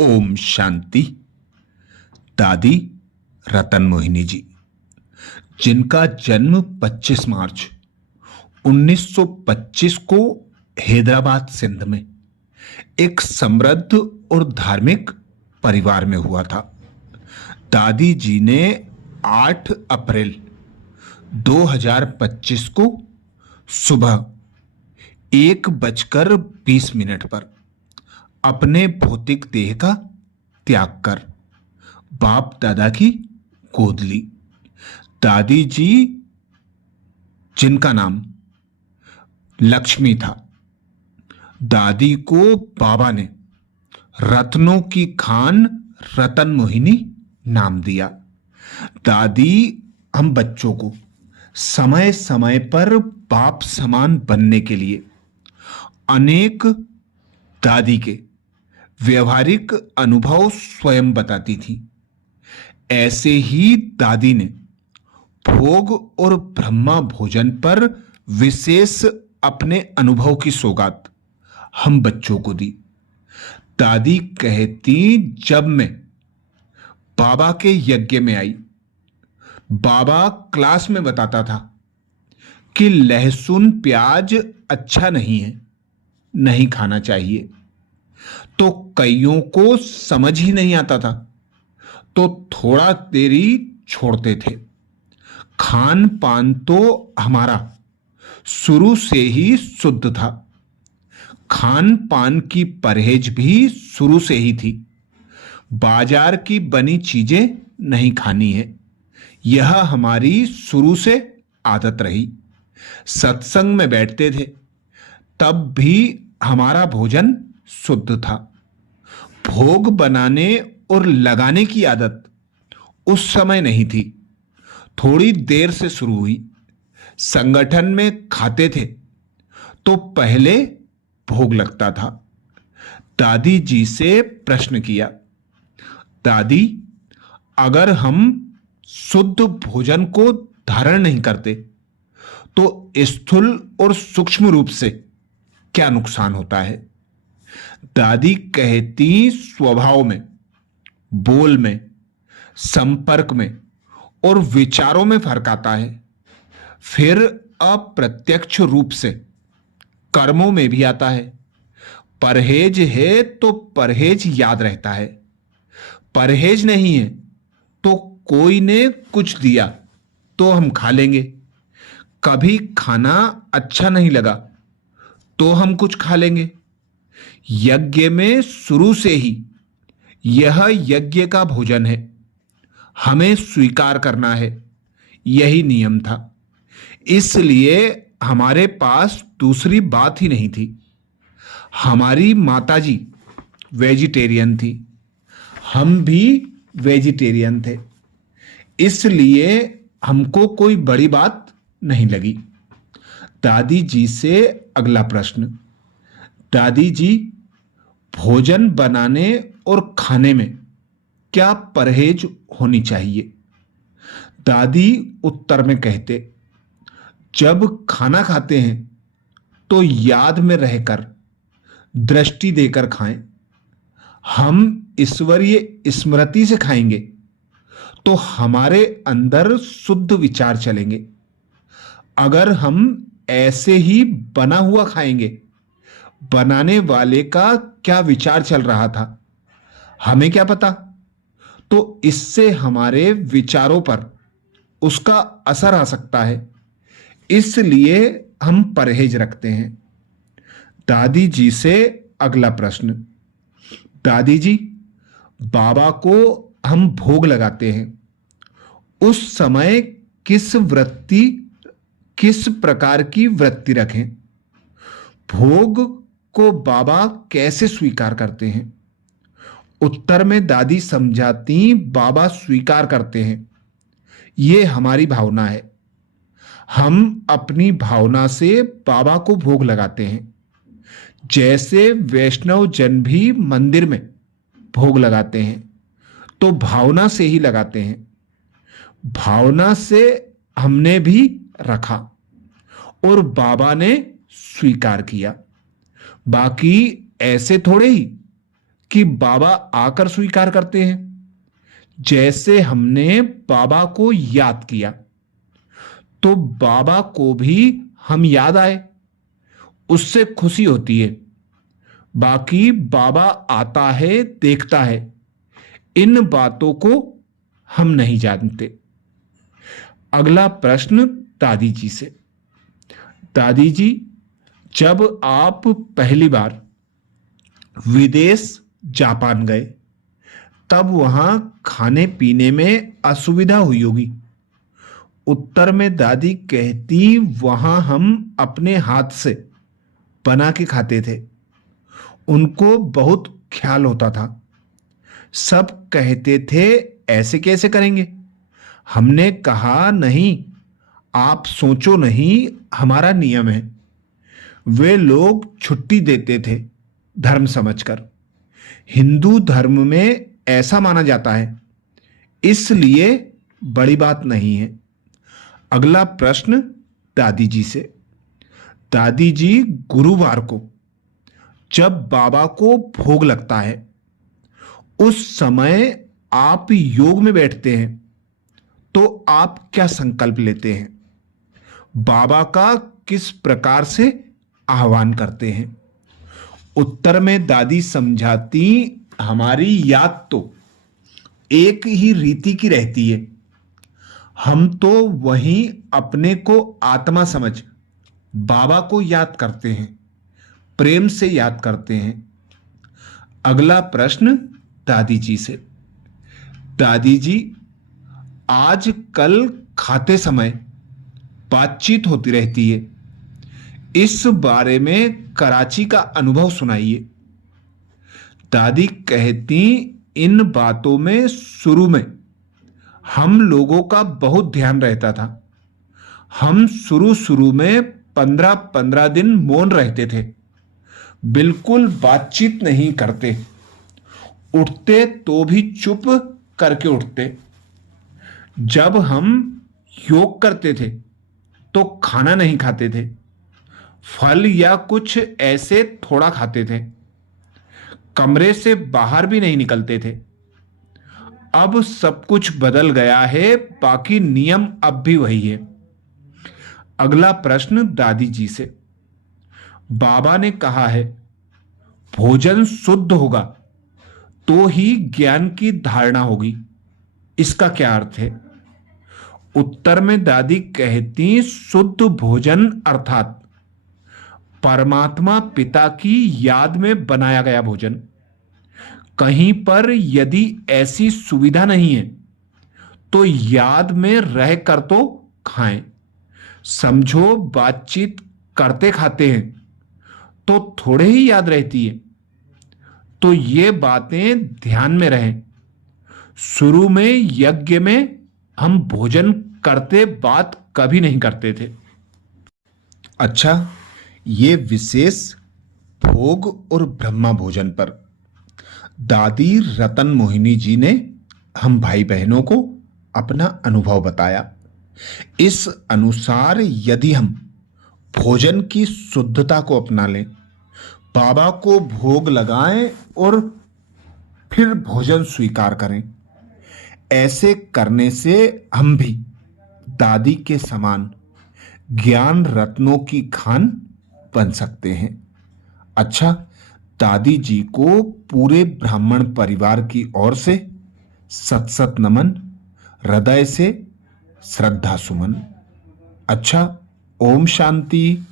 ओम शांति। दादी रतन मोहिनी जी, जिनका जन्म 25 मार्च 1925 को हैदराबाद सिंध में एक समृद्ध और धार्मिक परिवार में हुआ था। दादी जी ने 8 अप्रैल 2025 को सुबह 1:20 पर अपने भौतिक देह का त्याग कर बाप दादा की गोद ली। दादी जी, जिनका नाम लक्ष्मी था, दादी को बाबा ने रत्नों की खान रतन मोहिनी नाम दिया। दादी हम बच्चों को समय समय पर बाप समान बनने के लिए अनेक दादी के व्यवहारिक अनुभव स्वयं बताती थी। ऐसे ही दादी ने भोग और ब्रह्मा भोजन पर विशेष अपने अनुभव की सौगात हम बच्चों को दी। दादी कहती, जब मैं बाबा के यज्ञ में आई, बाबा क्लास में बताता था कि लहसुन प्याज अच्छा नहीं है, नहीं खाना चाहिए, तो कईयों को समझ ही नहीं आता था, तो थोड़ा देरी छोड़ते थे। खान पान तो हमारा शुरू से ही शुद्ध था। खान पान की परहेज भी शुरू से ही थी। बाजार की बनी चीजें नहीं खानी है, यह हमारी शुरू से आदत रही। सत्संग में बैठते थे तब भी हमारा भोजन शुद्ध था। भोग बनाने और लगाने की आदत उस समय नहीं थी, थोड़ी देर से शुरू हुई। संगठन में खाते थे तो पहले भोग लगता था। दादी जी से प्रश्न किया, दादी, अगर हम शुद्ध भोजन को धारण नहीं करते तो स्थूल और सूक्ष्म रूप से क्या नुकसान होता है? दादी कहती, स्वभाव में, बोल में, संपर्क में और विचारों में फर्क आता है। फिर अप्रत्यक्ष रूप से कर्मों में भी आता है। परहेज है तो परहेज याद रहता है, परहेज नहीं है तो कोई ने कुछ दिया तो हम खा लेंगे। कभी खाना अच्छा नहीं लगा तो हम कुछ खा लेंगे। यज्ञ में शुरू से ही यह यज्ञ का भोजन है, हमें स्वीकार करना है, यही नियम था। इसलिए हमारे पास दूसरी बात ही नहीं थी। हमारी माताजी वेजिटेरियन थी, हम भी वेजिटेरियन थे, इसलिए हमको कोई बड़ी बात नहीं लगी। दादी जी से अगला प्रश्न, दादी जी, भोजन बनाने और खाने में क्या परहेज होनी चाहिए? दादी उत्तर में कहते, जब खाना खाते हैं तो याद में रहकर दृष्टि देकर खाएं। हम ईश्वरीय स्मृति से खाएंगे तो हमारे अंदर शुद्ध विचार चलेंगे। अगर हम ऐसे ही बना हुआ खाएंगे, बनाने वाले का क्या विचार चल रहा था हमें क्या पता, तो इससे हमारे विचारों पर उसका असर आ सकता है। इसलिए हम परहेज रखते हैं। दादी जी से अगला प्रश्न, दादी जी, बाबा को हम भोग लगाते हैं, उस समय किस प्रकार की वृत्ति रखें? भोग को बाबा कैसे स्वीकार करते हैं? उत्तर में दादी समझाती, बाबा स्वीकार करते हैं, ये हमारी भावना है। हम अपनी भावना से बाबा को भोग लगाते हैं। जैसे वैष्णव जन भी मंदिर में भोग लगाते हैं तो भावना से ही लगाते हैं। भावना से हमने भी रखा और बाबा ने स्वीकार किया। बाकी ऐसे थोड़े ही कि बाबा आकर स्वीकार करते हैं। जैसे हमने बाबा को याद किया तो बाबा को भी हम याद आए, उससे खुशी होती है। बाकी बाबा आता है, देखता है, इन बातों को हम नहीं जानते। अगला प्रश्न दादी जी से। दादी जी, जब आप पहली बार विदेश जापान गए तब वहां खाने पीने में असुविधा हुई होगी। उत्तर में दादी कहती, वहां हम अपने हाथ से बना के खाते थे। उनको बहुत ख्याल होता था। सब कहते थे, ऐसे कैसे करेंगे? हमने कहा, नहीं, आप सोचो नहीं, हमारा नियम है। वे लोग छुट्टी देते थे धर्म समझकर। हिंदू धर्म में ऐसा माना जाता है, इसलिए बड़ी बात नहीं है। अगला प्रश्न दादी जी से। दादी जी, गुरुवार को जब बाबा को भोग लगता है उस समय आप योग में बैठते हैं तो आप क्या संकल्प लेते हैं? बाबा का किस प्रकार से आह्वान करते हैं? उत्तर में दादी समझाती, हमारी याद तो एक ही रीति की रहती है। हम तो वहीं अपने को आत्मा समझ बाबा को याद करते हैं, प्रेम से याद करते हैं। अगला प्रश्न दादी जी से। दादी जी, आज कल खाते समय बातचीत होती रहती है, इस बारे में कराची का अनुभव सुनाइए। दादी कहती, इन बातों में शुरू में हम लोगों का बहुत ध्यान रहता था। हम शुरू में 15-15 दिन मौन रहते थे, बिल्कुल बातचीत नहीं करते, उठते तो भी चुप करके उठते। जब हम योग करते थे तो खाना नहीं खाते थे, फल या कुछ ऐसे थोड़ा खाते थे, कमरे से बाहर भी नहीं निकलते थे। अब सब कुछ बदल गया है, बाकी नियम अब भी वही है। अगला प्रश्न दादी जी से। बाबा ने कहा है, भोजन शुद्ध होगा तो ही ज्ञान की धारणा होगी, इसका क्या अर्थ है? उत्तर में दादी कहती, शुद्ध भोजन अर्थात परमात्मा पिता की याद में बनाया गया भोजन। कहीं पर यदि ऐसी सुविधा नहीं है तो याद में रह कर तो खाएं। समझो, बातचीत करते खाते हैं तो थोड़े ही याद रहती है, तो ये बातें ध्यान में रहें। शुरू में यज्ञ में हम भोजन करते बात कभी नहीं करते थे। अच्छा, ये विशेष भोग और ब्रह्मा भोजन पर दादी रतन मोहिनी जी ने हम भाई बहनों को अपना अनुभव बताया। इस अनुसार यदि हम भोजन की शुद्धता को अपना लें, बाबा को भोग लगाएं और फिर भोजन स्वीकार करें, ऐसे करने से हम भी दादी के समान ज्ञान रत्नों की खान बन सकते हैं। अच्छा, दादी जी को पूरे ब्राह्मण परिवार की ओर से सत सत नमन, हृदय से श्रद्धा सुमन। अच्छा, ओम शांति।